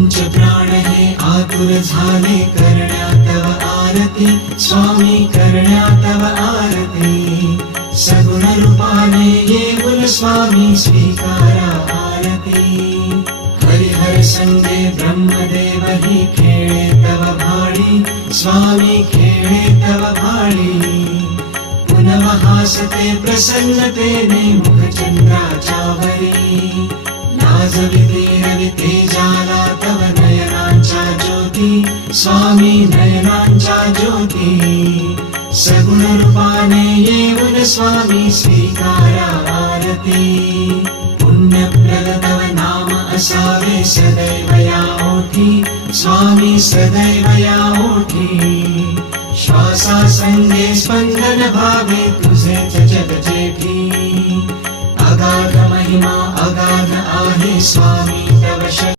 पंच प्राण हे आतुर झाले करण्या तव आरती स्वामी करण्या तव आरती सगुण रूपाने येऊन स्वामी स्वीकारा आरती हरिहर संगे ब्रह्मदेव ही खेळे तव भाळी स्वामी खेळे तव भाळी पुनव हासते प्रसन्नतेने मुखचंद्राच्यावरी लाजविते रविते जाला तव नयनांच्या ज्योती स्वामी नयनांच्या ज्योती सगुण रूपाने येऊन स्वामी स्वीकारा आरती पुण्यप्रद तव नाम असावे सदैव या ओठी स्वामी सदैव या ओठी श्वासा संगे स्पंदन भावे तुझेच जग जेठी अगाध महिमा अगाध आहे स्वामी तव